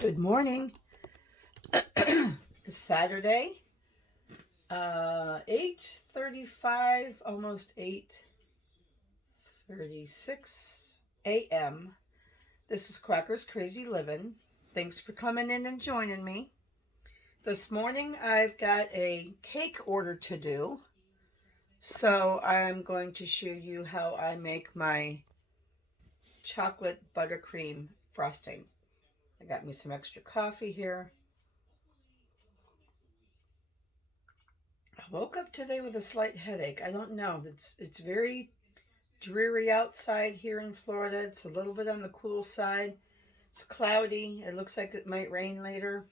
Good morning. It's Saturday, 8:35, almost 8:36 a.m. This is Quacker's Crazy Living. Thanks for coming in and joining me. This morning I've got a cake order to do, so I'm going to show you how I make my chocolate buttercream frosting. I got me some extra coffee here. I woke up today with a slight headache. I don't know. It's very dreary outside here in Florida. It's a little bit on the cool side. It's cloudy. It looks like it might rain later.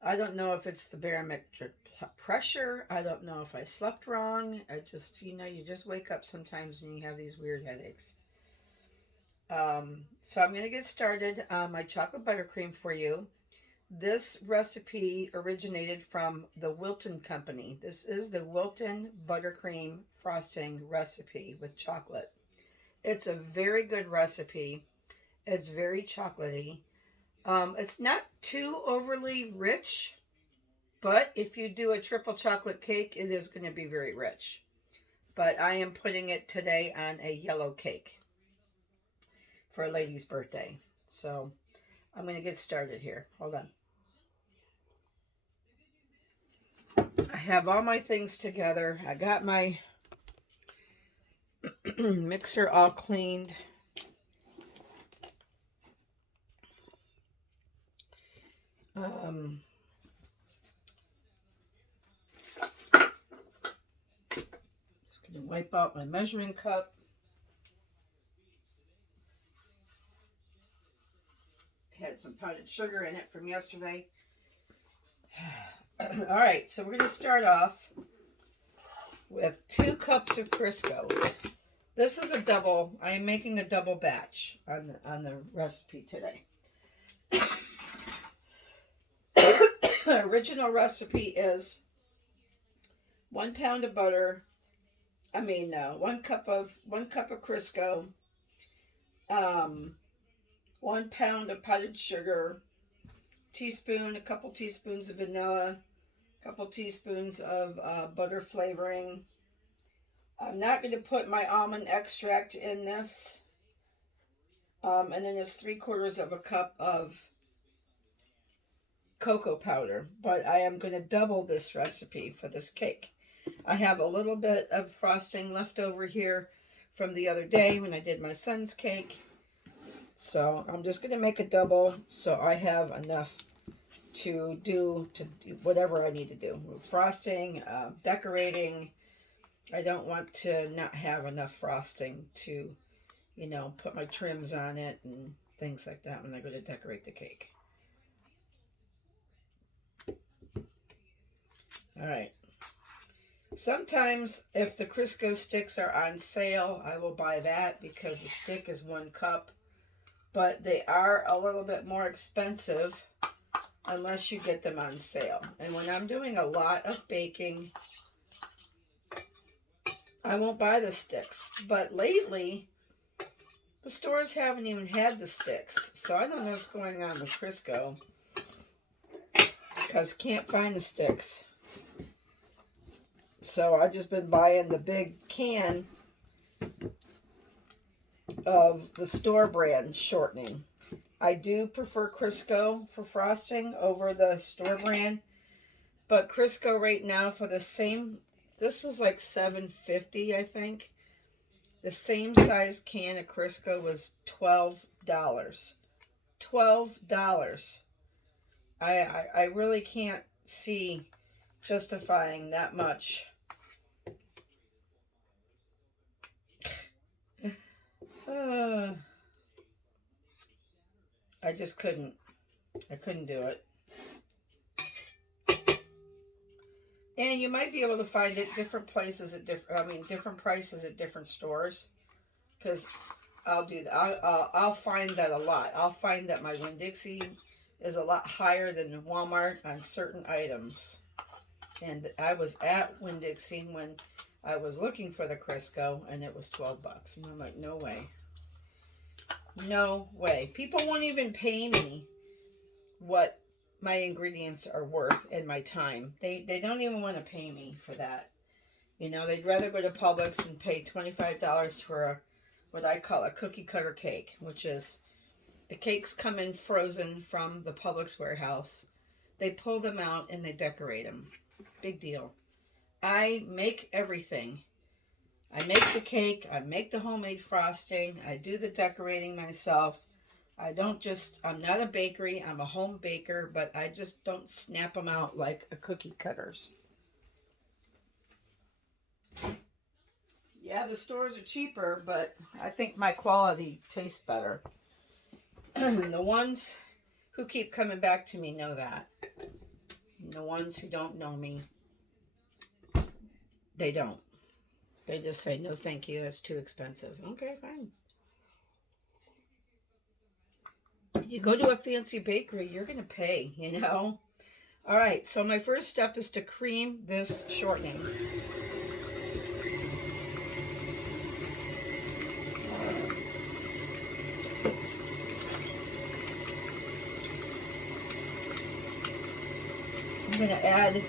I don't know if it's the barometric pressure. I don't know if I slept wrong. I just, you just wake up sometimes and you have these weird headaches. So I'm going to get started on my chocolate buttercream for you. This recipe originated from the Wilton Company. This is the Wilton Buttercream Frosting recipe with chocolate. It's a very good recipe. It's very chocolatey. It's not too overly rich, but if you do a triple chocolate cake, it is going to be very rich. But I am putting it today on a yellow cake for a lady's birthday. So I'm going to get started here. Hold on. I have all my things together. I got my mixer all cleaned. Just going to wipe out my measuring cup. Had some powdered sugar in it from yesterday. All right, so we're going to start off with 2 cups of Crisco. This is a double. I am making a double batch on the recipe today. The original recipe is 1 pound of butter. 1 cup of Crisco. 1 pound of powdered sugar. A couple teaspoons of vanilla. A couple teaspoons of butter flavoring. I'm not going to put my almond extract in this. And then there's 3/4 of a cup of cocoa powder. But I am going to double this recipe for this cake. I have a little bit of frosting left over here from the other day when I did my son's cake. So I'm just going to make a double so I have enough to do whatever I need to do. Frosting, decorating. I don't want to not have enough frosting to, put my trims on it and things like that when I go to decorate the cake. All right. Sometimes if the Crisco sticks are on sale, I will buy that because the stick is 1 cup. But they are a little bit more expensive unless you get them on sale. And when I'm doing a lot of baking, I won't buy the sticks. But lately, the stores haven't even had the sticks. So I don't know what's going on with Crisco because can't find the sticks. So I've just been buying the big can of the store brand shortening. I do prefer Crisco for frosting over the store brand. But Crisco right now for the same, this was like $7.50, I think. The same size can of Crisco was $12. $12. I really can't see justifying that much. I just couldn't. I couldn't do it. And you might be able to find it different places at different prices at different stores. Because I'll do that. I'll find that a lot. I'll find that my Winn-Dixie is a lot higher than Walmart on certain items. And I was at Winn-Dixie when I was looking for the Crisco, and it was $12. And I'm like, no way. No way. People won't even pay me what my ingredients are worth and my time. They don't even want to pay me for that. You know, they'd rather go to Publix and pay $25 for what I call a cookie cutter cake, which is the cakes come in frozen from the Publix warehouse. They pull them out and they decorate them. Big deal. I make everything. I make the cake, I make the homemade frosting, I do the decorating myself. I'm not a bakery, I'm a home baker, but I just don't snap them out like a cookie cutters. Yeah, the stores are cheaper, but I think my quality tastes better. The ones who keep coming back to me know that. And the ones who don't know me, they don't. They just say, no, thank you, that's too expensive. Okay, fine. You go to a fancy bakery, you're going to pay, you know? All right, so my first step is to cream this shortening. I'm going to add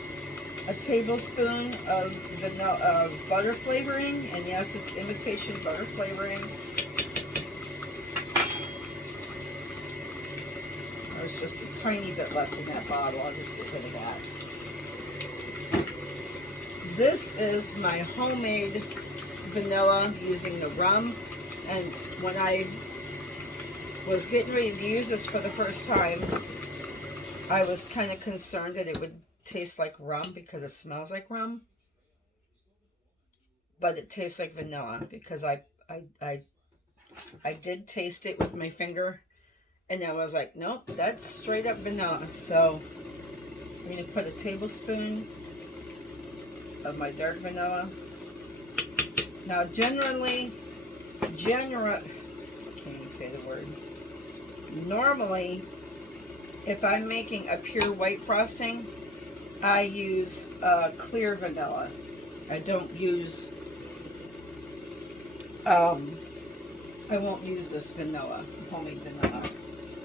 a tablespoon of vanilla butter flavoring, and yes, it's imitation butter flavoring. There's just a tiny bit left in that bottle. I'll just get rid of that. This is my homemade vanilla using the rum, and when I was getting ready to use this for the first time, I was kind of concerned that it would taste like rum because it smells like rum, but it tastes like vanilla because I did taste it with my finger, and I was like, nope, that's straight up vanilla. So I'm going to put a tablespoon of my dark vanilla. Now, I can't even say the word. Normally, if I'm making a pure white frosting, I use clear vanilla. I don't use, I won't use this vanilla, homemade vanilla.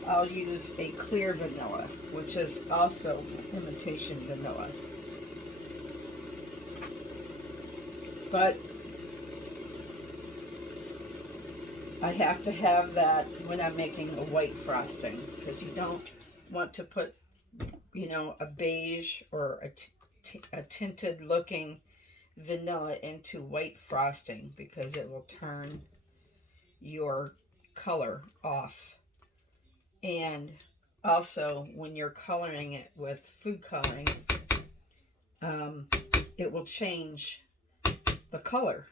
I'll use a clear vanilla, which is also imitation vanilla. But I have to have that when I'm making a white frosting, because you don't want to put, you know, a beige or a tinted looking vanilla into white frosting, because it will turn your color off. And also, when you're coloring it with food coloring, it will change the color.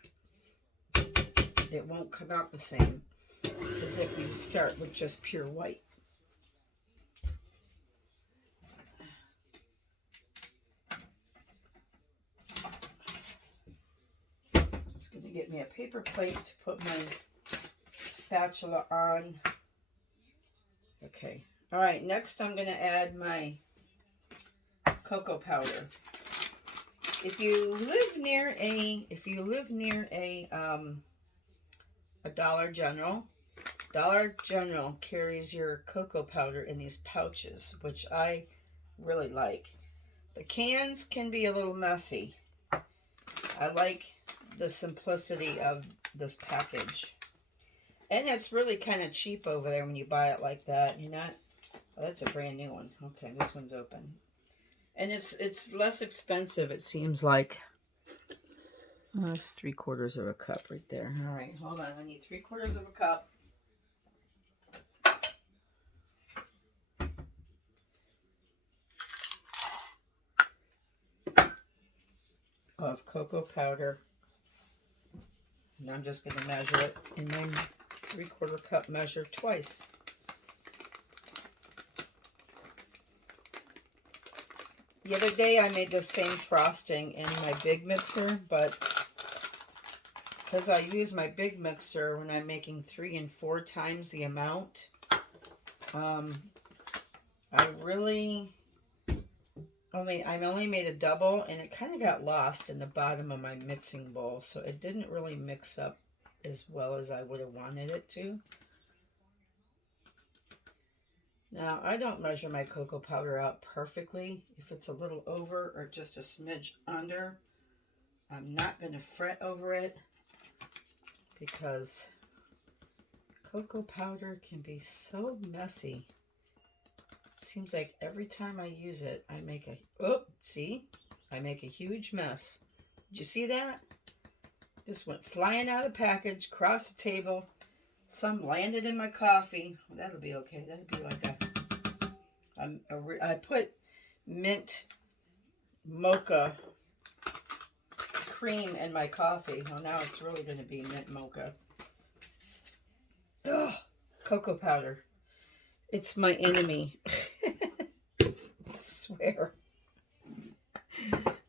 It won't come out the same as if you start with just pure white. Just going to get me a paper plate to put my spatula on. Okay. All right. Next, I'm going to add my cocoa powder. If you live near a Dollar General, Dollar General carries your cocoa powder in these pouches, which I really like. The cans can be a little messy. I like the simplicity of this package. And it's really kind of cheap over there when you buy it like that. You're not... Oh, that's a brand new one. Okay, this one's open. And it's less expensive, it seems like. Oh, that's 3/4 of a cup right there. All right, hold on. I need 3/4 of a cup of cocoa powder. And I'm just going to measure it in my 3/4 cup measure twice. The other day I made the same frosting in my big mixer, but because I use my big mixer when I'm making 3 and 4 times the amount, I only made a double, and it kind of got lost in the bottom of my mixing bowl, so it didn't really mix up as well as I would have wanted it to. Now, I don't measure my cocoa powder out perfectly. If it's a little over or just a smidge under, I'm not going to fret over it because cocoa powder can be so messy. It seems like every time I use it, I make I make a huge mess. Did you see that? Just went flying out of the package, across the table. Some landed in my coffee. Well, that'll be okay. That'll be like I put mint mocha cream in my coffee. Well, now it's really going to be mint mocha. Ugh, cocoa powder. It's my enemy. I swear.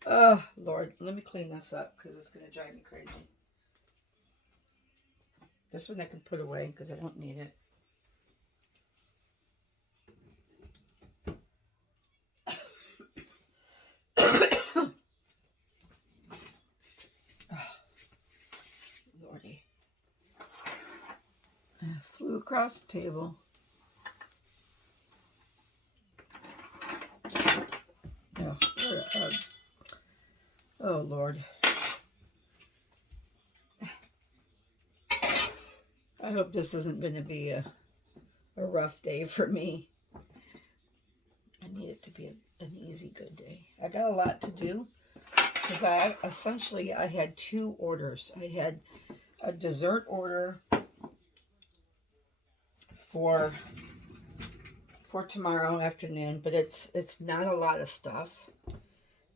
Oh, Lord. Let me clean this up because it's going to drive me crazy. This one I can put away because I don't need it. Lordy. I flew across the table. Oh, what a hug. Oh, Lord. I hope this isn't going to be a rough day for me. I need it to be an easy, good day. I got a lot to do because I had 2 orders. I had a dessert order for tomorrow afternoon, but it's not a lot of stuff.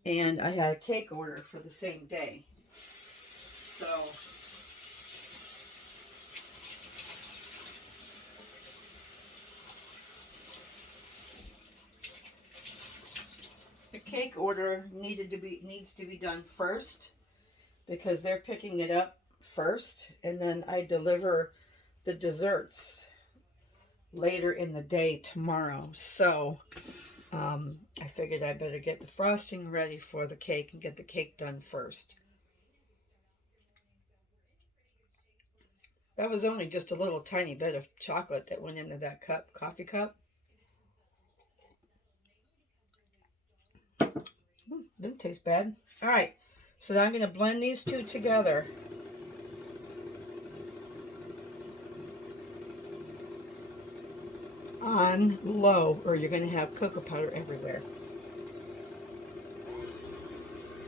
And I had a cake order for the same day. So the cake order needs to be done first because they're picking it up first, and then I deliver the desserts later in the day tomorrow. So I figured I better get the frosting ready for the cake and get the cake done first. That was only just a little tiny bit of chocolate that went into that coffee cup. Didn't taste bad. All right, so now I'm going to blend these 2 together. On low, or you're going to have cocoa powder everywhere.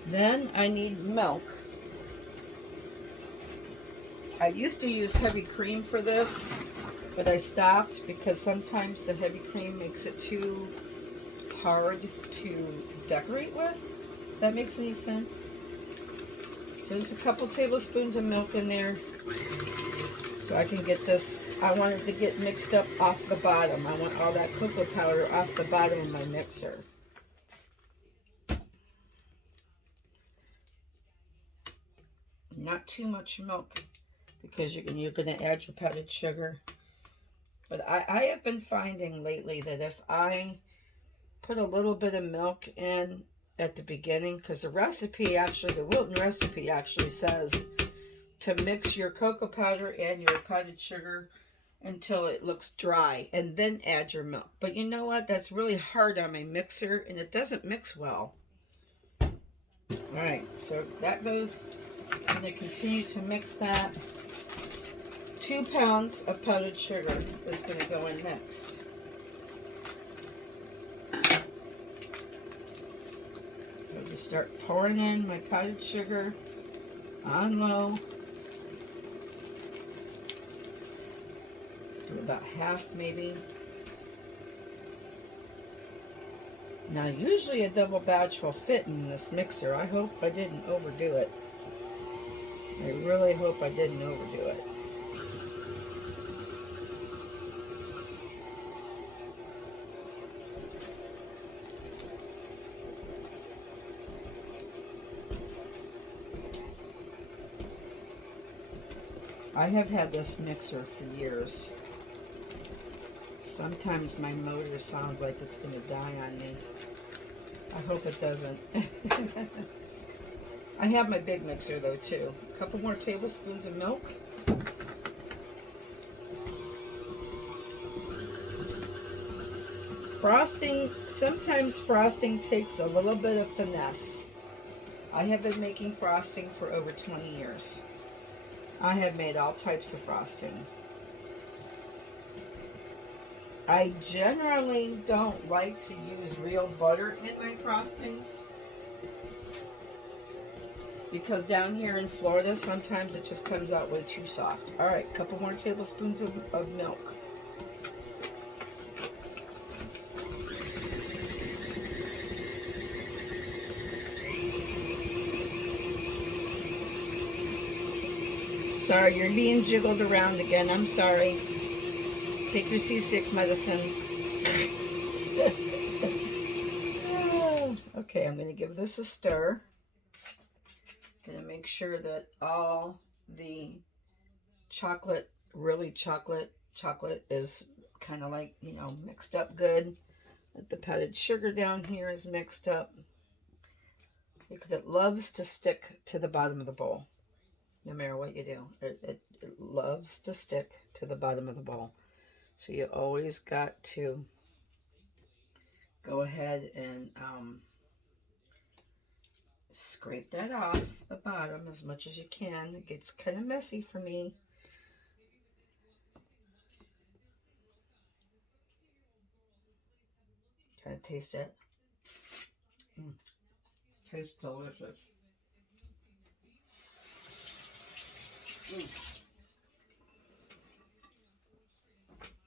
Then I need milk. I used to use heavy cream for this, but I stopped because sometimes the heavy cream makes it too hard to decorate with. If that makes any sense. So there's a couple tablespoons of milk in there so I can get this. I want it to get mixed up off the bottom. I want all that cocoa powder off the bottom of my mixer. Not too much milk because you're going to add your powdered sugar. But I have been finding lately that if I put a little bit of milk in at the beginning, because the Wilton recipe actually says to mix your cocoa powder and your powdered sugar until it looks dry and then add your milk. But you know what? That's really hard on my mixer and it doesn't mix well. All right, so that goes. I'm going to continue to mix that. 2 pounds of powdered sugar is going to go in next. So I just start pouring in my powdered sugar on low. Do about half maybe. Now usually a double batch will fit in this mixer. I hope I didn't overdo it. I really hope I didn't overdo it. I have had this mixer for years. Sometimes my motor sounds like it's going to die on me. I hope it doesn't. I have my big mixer though too. A couple more tablespoons of milk. Frosting, sometimes frosting takes a little bit of finesse. I have been making frosting for over 20 years. I have made all types of frosting. I generally don't like to use real butter in my frostings because down here in Florida, sometimes it just comes out way too soft. All right, a couple more tablespoons of milk. Sorry, you're being jiggled around again. I'm sorry. Take your seasick medicine. Okay, I'm going to give this a stir. Going to make sure that all the chocolate, really chocolate is kind of like, you know, mixed up good. That the powdered sugar down here is mixed up. Because it loves to stick to the bottom of the bowl. No matter what you do. It loves to stick to the bottom of the bowl. So you always got to go ahead and scrape that off the bottom as much as you can. It gets kind of messy for me. Try to taste it. Tastes delicious.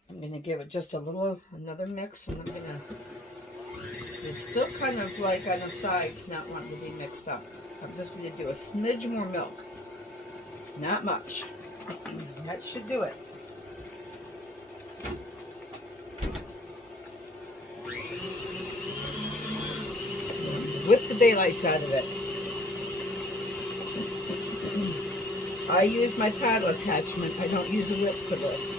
I'm going to give it just another mix, and I'm going to, it's still kind of like on the sides, not wanting to be mixed up. I'm just going to do a smidge more milk. Not much. That should do it. Whip the daylights out of it. I use my paddle attachment. I don't use a whip for this.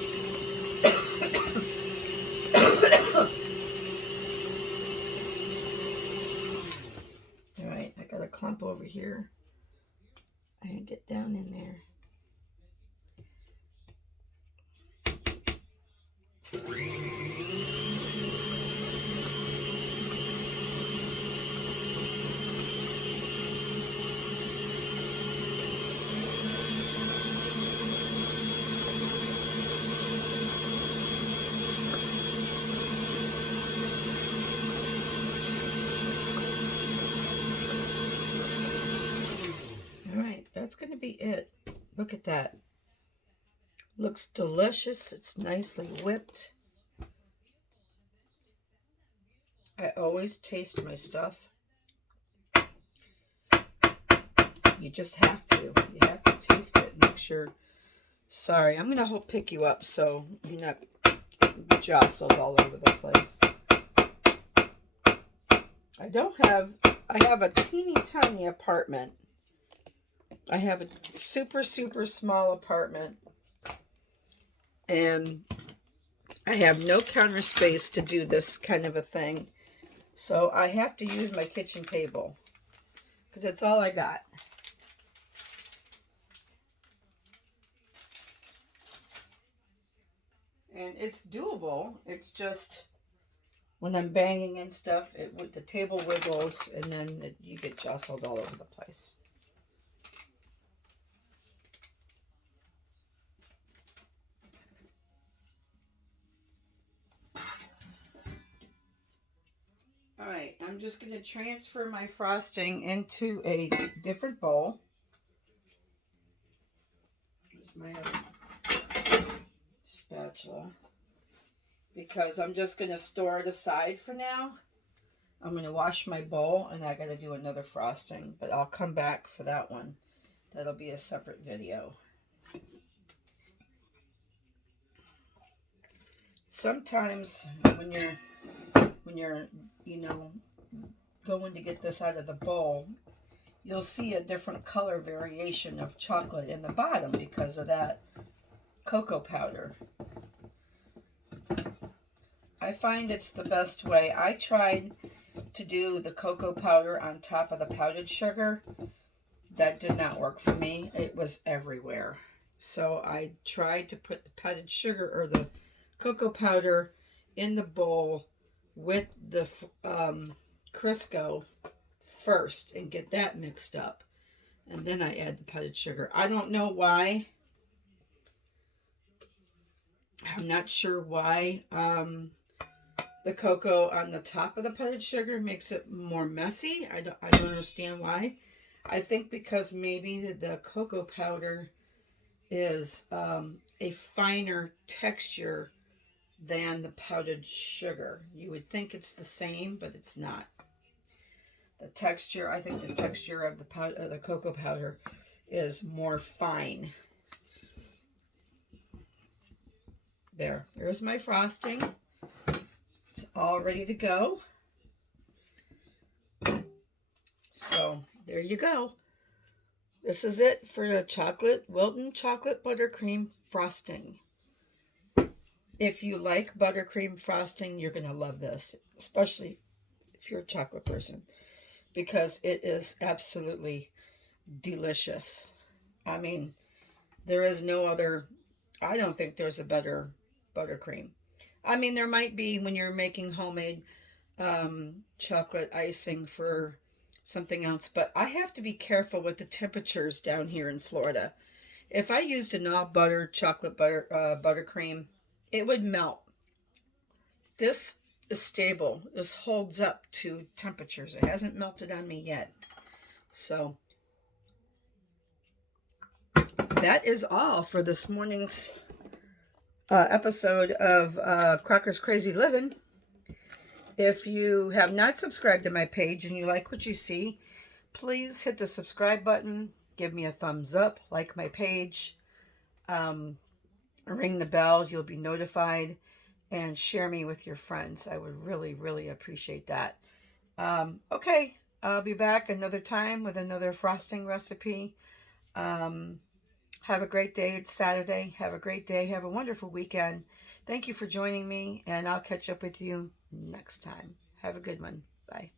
Alright, I got a clump over here. I can get down in there. That's going to be it. Look at that. Looks delicious. It's nicely whipped. I always taste my stuff. You just have to. You have to taste it. Make sure. Sorry, I'm going to pick you up so you're not jostled all over the place. I have a teeny tiny apartment. I have a super, super small apartment, and I have no counter space to do this kind of a thing. So I have to use my kitchen table because it's all I got. And it's doable. It's just when I'm banging and stuff, the table wiggles, and then you get jostled all over the place. All right, I'm just going to transfer my frosting into a different bowl. Here's my other spatula. Because I'm just going to store it aside for now. I'm going to wash my bowl, and I got to do another frosting. But I'll come back for that one. That'll be a separate video. Sometimes when you're, you know, going to get this out of the bowl, you'll see a different color variation of chocolate in the bottom because of that cocoa powder. I find it's the best way. I tried to do the cocoa powder on top of the powdered sugar. That did not work for me. It was everywhere. So I tried to put the powdered sugar or the cocoa powder in the bowl with the Crisco first and get that mixed up. And then I add the powdered sugar. I don't know why. I'm not sure why the cocoa on the top of the powdered sugar makes it more messy. I don't understand why. I think because maybe the cocoa powder is a finer texture than the powdered sugar. You would think it's the same, but it's not. The texture, I think the texture of the cocoa powder is more fine. There's my frosting. It's all ready to go. So there you go. This is it for the Wilton chocolate buttercream frosting. If you like buttercream frosting, you're going to love this, especially if you're a chocolate person, because it is absolutely delicious. I mean, there is no other, I don't think there's a better buttercream. I mean, there might be when you're making homemade chocolate icing for something else, but I have to be careful with the temperatures down here in Florida. If I used an all butter chocolate buttercream, it would melt. This is stable. This holds up to temperatures. It hasn't melted on me yet. So that is all for this morning's episode of Crocker's Crazy Living. If you have not subscribed to my page and you like what you see, please hit the subscribe button, give me a thumbs up, like my page, ring the bell, you'll be notified, and share me with your friends. I would really, really appreciate that. Okay, I'll be back another time with another frosting recipe. Have a great day. It's Saturday. Have a great day. Have a wonderful weekend. Thank you for joining me, and I'll catch up with you next time. Have a good one. Bye.